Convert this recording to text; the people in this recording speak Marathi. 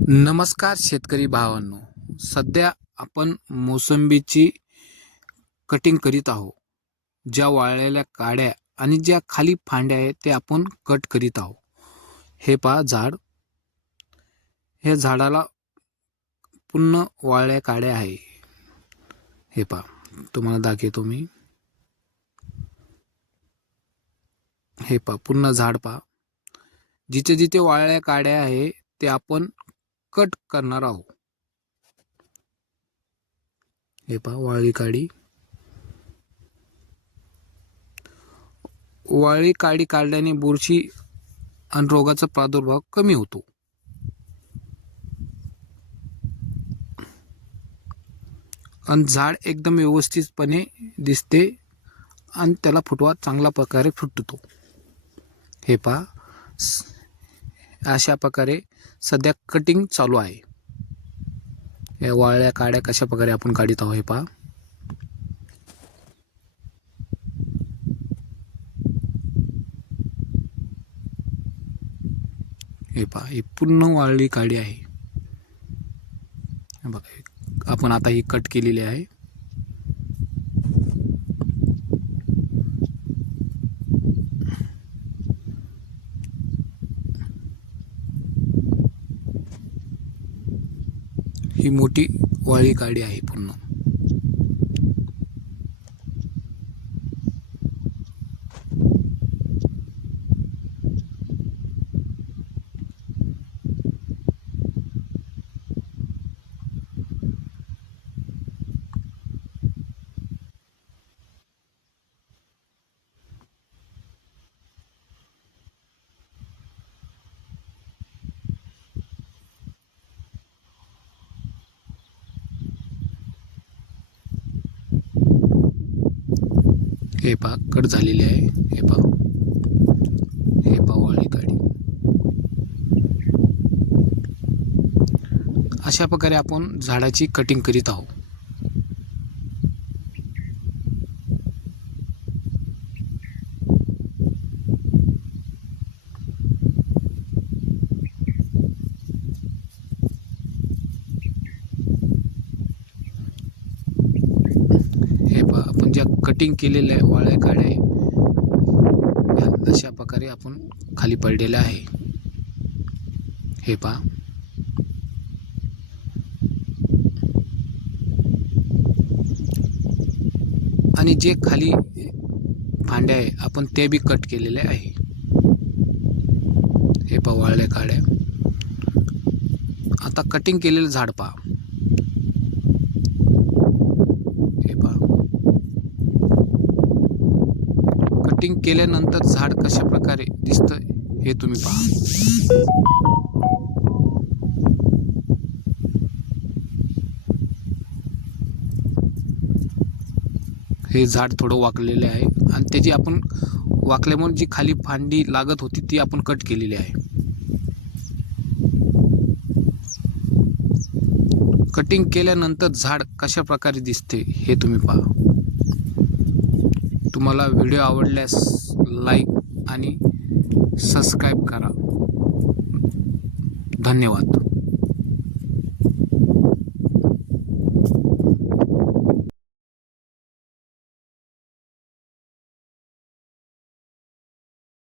नमस्कार शेतकरी भावांनो. सध्या आपण मोसंबीची कटिंग करीत आहोत. ज्या वाळलेल्या काड्या आणि ज्या खाली फांद्या आहेत ते आपण कट करीत आहोत. हे पहा झाड, हे झाडाला पूर्ण वाळल्या काड्या आहे. हे पहा, तुम्हाला दाखवतो मी. हे पहा, पूर्ण झाड पहा. जिथे जिथे वाळल्या काड्या आहे ते आपण कट करणार आहोत. हे पहा, वाळली काडी. वाळली काडी काढल्याने बुरशी आणि रोगाचा प्रादुर्भाव कमी होतो. आणि झाड एकदम व्यवस्थितपणे दिसते आणि त्याला फुटवा चांगल्या प्रकारे फुटतो. हे पहा, अशा प्रकारे सध्या कटिंग चालू आहे. या वाळल्या काड्या कशा प्रकारे आपण काढीत आहोत हे पहा. हे पहा, ही पूर्ण वाळली काडी आहे. बघा, आपण आता ही कट केलेली आहे. ही मोठी वाळली काडी आहे पूर्ण. हे पहा, कट झालेली आहे. हे पहा, हे पहा वाळली काडी. अशा प्रकारे आपण झाडाची कटिंग करीत आहोत. हे पहा, आपण ज्या कटिंग केलेल्या वाळल्या काड्या आहे अशा प्रकारे आपण खाली पडलेल्या आहे. हे पहा, आणि जे खाली फांद्या आहे आपण ते बी कट केलेले आहे. हे पहा वाळल्या काड्या. आता कटिंग केलेलं झाड पहा. हे पहा, कटिंग केल्यानंतर झाड कशा प्रकारे दिसतं हे तुम्ही पहा. हे झाड थोडं वाकलेले आहे आणि त्याची आपण वाकल्यामुळे जी खाली फांदी लागत होती ती आपण कट केलेली आहे. कटिंग केल्यानंतर झाड कशा प्रकारे दिसते हे तुम्ही पहा. तुम्हाला व्हिडिओ आवडल्यास लाईक आणि सबस्क्राईब करा. धन्यवाद.